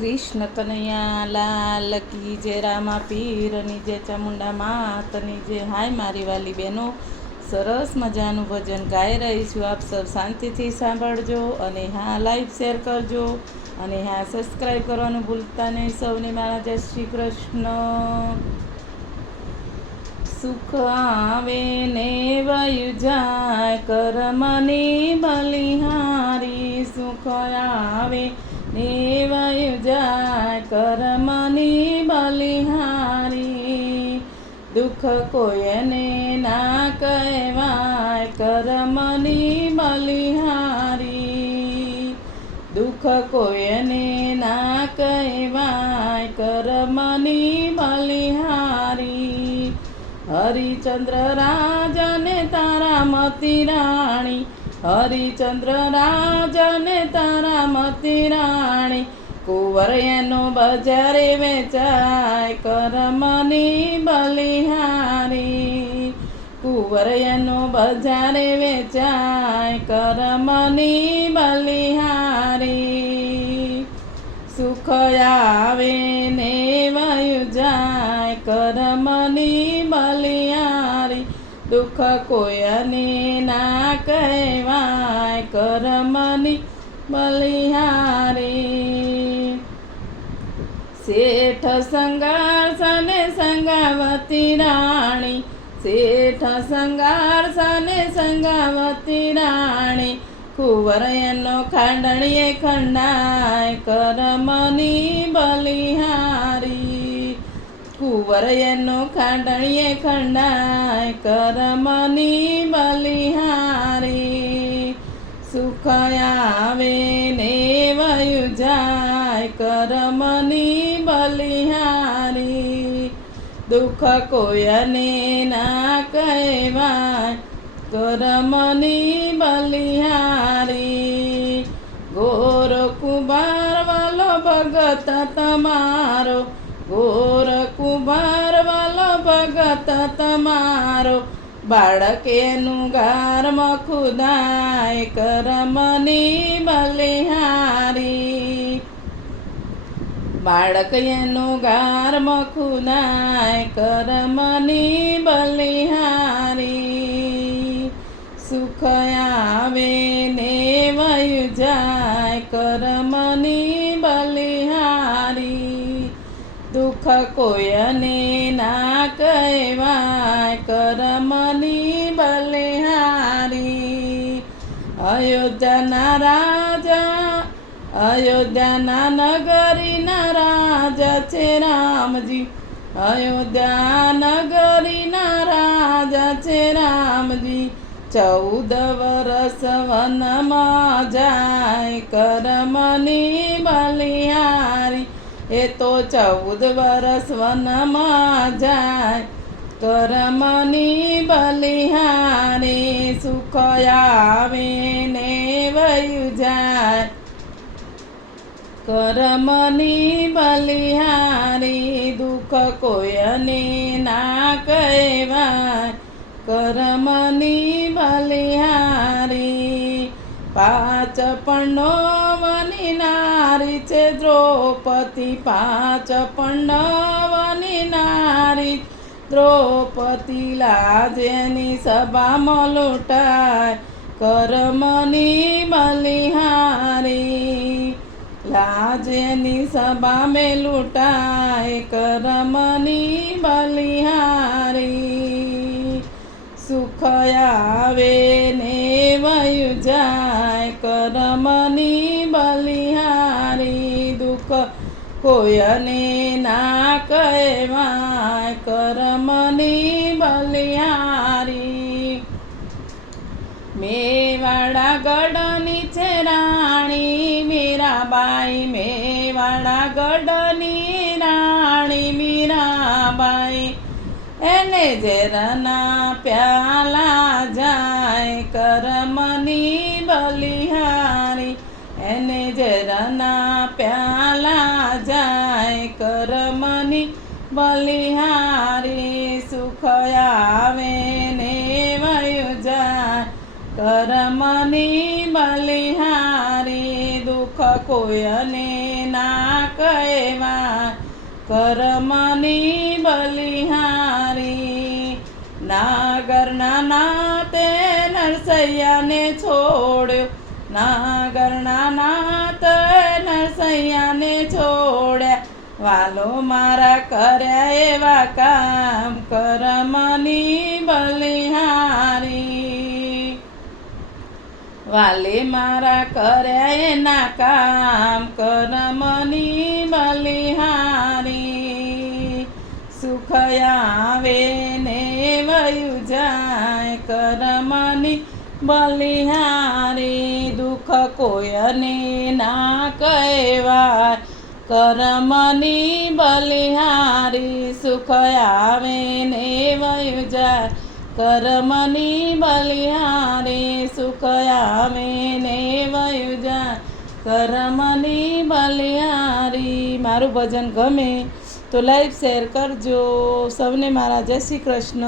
કૃષ્ણ કનૈયા, લાલ કી જે રામા પીરની જે ચામુંડા માતની જે હાય મારી વાલી બહેનો. સરસ મજાનું ભજન ગાઈ રહી છું. આપ સૌ શાંતિથી સાંભળજો અને હા લાઈક શેર કરજો અને હા, સબસ્ક્રાઈબ કરવાનું ભૂલતા નહીં. સૌને મારા જય શ્રી કૃષ્ણ. સુખ આવે ને વયુ જાય, કર્મની બલિહારી સુખ આવે ને વયુ જાય કર્મની બલિહારી. દુઃખ કોઈને ના કહેવાય કર્મની બલિહારી. દુઃખ કોઈને ના કહેવાય કર્મની બલિહારી. હરિચંદ્ર રાજાને તારા મતી રાણી હરિચંદ્ર રાજાને તારા મતી રાણી કુંવર એનું બજારે વેચાય કરમની બલિહારી. કુંવર એનું બજારે વેચાય કરમની બલિહારી. સુખ આવે ને વયુ જાય કરમની બલિયારી દુઃખ કોયને ના કહેવાય કરમની બલિહારી. શેઠ સંગાર સને સંગાવતી રાણી, શેઠ સંગાર સને સંગાવતી રાણી. કુંવર એનો ખાંડણીએ ખંડાય કરમની બલિહારી. કુંવર ખાંડણીએ ખંડાય કરમની બલિહારી. સુખ આવે ને વયું જાય કરમની બલિહારી. દુઃખ કોયને ના કહેવાય કરમની બલિહારી. ગોર કુંભાર વાલો ભગત તમારો ભગત તમારો બાળક એનું ગારમાં ખુદાય કરમની બલિહારી. બાળક એનું ગારમ ખુદાય કરમની બલિહારી. સુખ આવે ને વયુ જાય કરમની બલિહારી. દુઃખ કોયને કરમની બલિહારી અયોધ્યાના રાજા અયોધ્યાના નગરીના રાજા છે રામજી અયોધ્યા નગરીના રાજા છે રામજી ચૌદ વરસ વનમાં જાય કરમની બલિહારી એ તો ચૌદ વરસ વનમાં જાય કરમની બલિહારી સુખ આવે ને વયુ જાય. કરમની બલિહારી દુઃખ કોયને ના કહેવાય. કરમની બલિહારી પાંચ પંડવની નારી છે દ્રૌપદી, પાંચ પંડવની નારી દ્રૌપદી લાજેની સભામાં લૂંટાય, કરમની બલિહારી લાજેની સભા મે લૂંટાય, કરમની બલિહારી સુખ આવે ને વયુ જાય, કરમની બલિહારી કોયને ના કહેવાય કરમની બલિયારી. મેવાડા ગઢની છે રાણી, મીરાબાઈ મેવાડા ગઢની રાણી, મીરાબાઈ એને ઝેરના પ્યાલા જાય કરમની બલિહારી. એને ઝેરના પ્યાલા જાય કરમની બલિહારી સુખ આવે ને વયુ જાય. કરમની બલિહારી દુઃખ કોયને ના કહેવા કરમની બલિહારી નાગરના નાતે નરસૈયાને છોડ્યો. નાગરના નાત નરસૈયાને છોડ્યા. વાલો મારા કર્યા એવા કામ, કરમની બલિહારી. વાલે મારા કર્યા એના કામ, કરમની બલિહારી. સુખ આવે ને વયું જાય, કરમની બલિહારી. દુઃખ કોયને ના કહેવાય કરમની બલિહારી સુખ આવે ને વયું જાય કરમની બલિહારી સુખ આવે ને વયું જાય કરમની બલિહારી મારું ભજન ગમે તો લાઈવ શેર કરજો. સૌને મારા જય શ્રી કૃષ્ણ.